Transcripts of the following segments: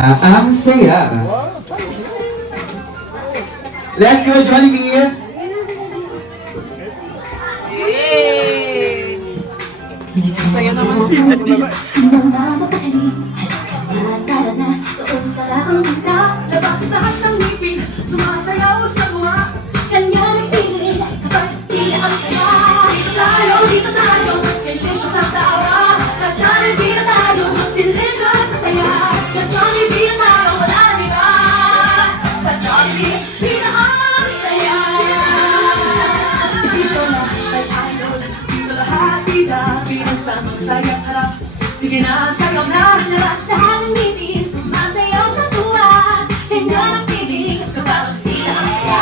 Ang saya. Let's go, Jollibee! Saya naman si Janine. Labas lahat ng ngipin, sumasayaw sa mga kanya nagpilit, kapag di ang saya. Dito tayo, mas delicious ang tawa. Sa Jollibee na tayo, mas delicious sa saya. Sa Jollibee na tayo, wala na iba. Sa Jollibee na ang saya. Dito lahat ay idol, dito lahat tida, pinagsamang sayang sarap. Sige na, sayaw na. Labas lahat ng ngipin, sumasayaw sa tuwa. Kanya nagpilit, kapag di ang saya.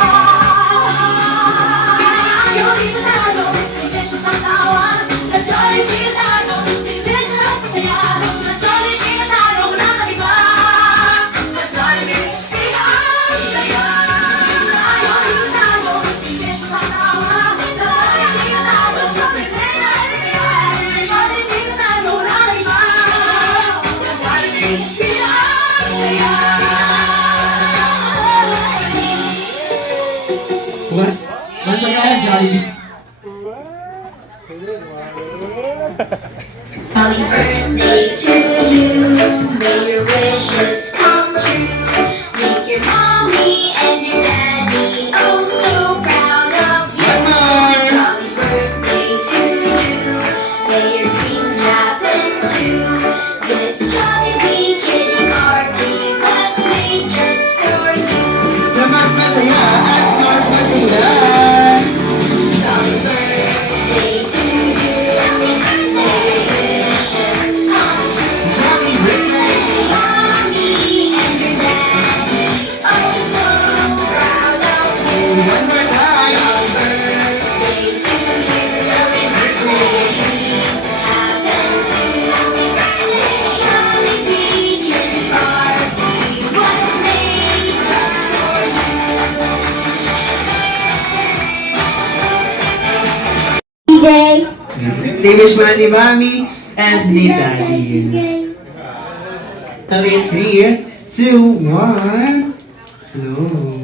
Dito tayo, mas delicious ang tawa. Sa Jollibee na tayo, mas delicious sa saya. Sa Jollibee na tayo, wala na iba. Sa Jollibee na ang saya. Dito tayo, mas delicious ang tawa. Sa Jollibee na tayo, mas delicious sa saya. Sa Jollibee na tayo, wala na iba. Sa Jollibee na ang saya. What? Masaya, Jollibee. Happy birthday to you. May your wishes come true. Make your mommy and your daddy oh so proud of you. Happy birthday to you. May your dreams happen too. This Jollibee kitty party was made just for you. Na mas masaya at mas masaya. Happy birthday to you. May your wishes come true. Mommy and your daddy oh so proud of you. One more time. Birthday to you. May your dreams happen too. Jollibee kitty party was made just for you. DJ. They wish ni Mami and ni Daddy. Okay, 3, 2, 1. Hello.